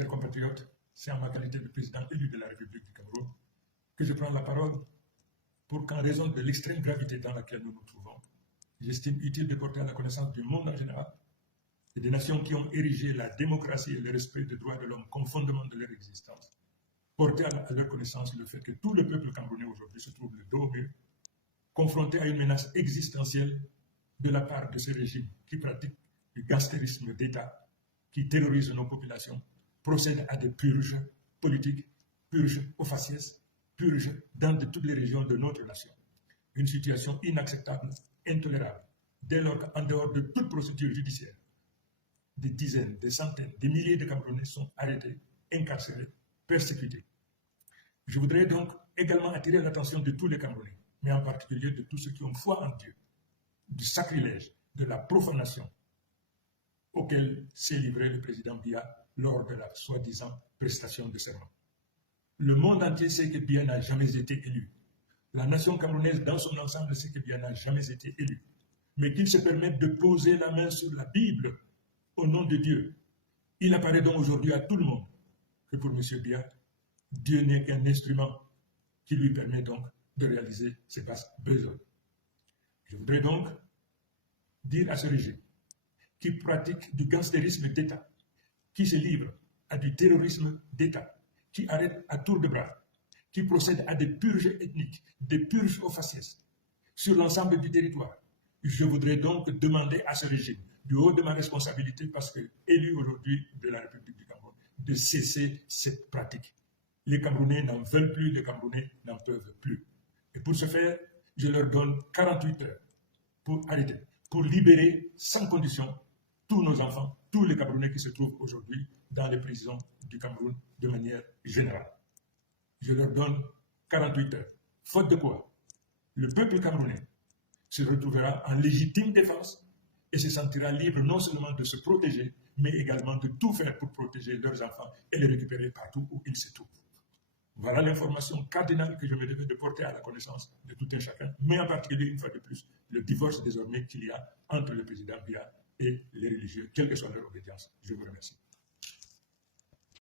chers compatriotes, c'est en ma qualité de président élu de la République du Cameroun que je prends la parole pour qu'en raison de l'extrême gravité dans laquelle nous nous trouvons, j'estime utile de porter à la connaissance du monde en général et des nations qui ont érigé la démocratie et le respect des droits de l'homme comme fondement de leur existence, porter à leur connaissance le fait que tout le peuple camerounais aujourd'hui se trouve le dos au mur, confronté à une menace existentielle de la part de ce régime qui pratique du gangstérisme d'État, qui terrorise nos populations, procède à des purges politiques, purges aux faciès, purges dans toutes les régions de notre nation. Une situation inacceptable, intolérable, dès lors qu'en dehors de toute procédure judiciaire, des dizaines, des centaines, des milliers de Camerounais sont arrêtés, incarcérés, persécutés. Je voudrais donc également attirer l'attention de tous les Camerounais, mais en particulier de tous ceux qui ont foi en Dieu, du sacrilège, de la profanation auquel s'est livré le président Biya lors de la soi-disant prestation de serment. Le monde entier sait que Biya n'a jamais été élu. La nation camerounaise dans son ensemble sait que Biya n'a jamais été élu. Mais qu'il se permette de poser la main sur la Bible au nom de Dieu. Il apparaît donc aujourd'hui à tout le monde que pour M. Biya, Dieu n'est qu'un instrument qui lui permet donc de réaliser ses basses besoins. Je voudrais donc dire à ce régime qui pratique du gangstérisme d'État, qui se livre à du terrorisme d'État, qui arrête à tour de bras, qui procède à des purges ethniques, des purges aux faciès sur l'ensemble du territoire. Je voudrais donc demander à ce régime, du haut de ma responsabilité, parce que élu aujourd'hui de la République du Cameroun, de cesser cette pratique. Les Camerounais n'en veulent plus, les Camerounais n'en peuvent plus. Et pour ce faire, je leur donne 48 heures pour arrêter, pour libérer sans condition tous nos enfants, tous les Camerounais qui se trouvent aujourd'hui dans les prisons du Cameroun de manière générale. Je leur donne 48 heures. Faute de quoi, le peuple camerounais se retrouvera en légitime défense et se sentira libre non seulement de se protéger, mais également de tout faire pour protéger leurs enfants et les récupérer partout où ils se trouvent. Voilà l'information cardinale que je me devais de porter à la connaissance de tout un chacun, mais en particulier, une fois de plus, le divorce désormais qu'il y a entre le président Biya et les religieux, quelle que soit leur obédience. Je vous remercie.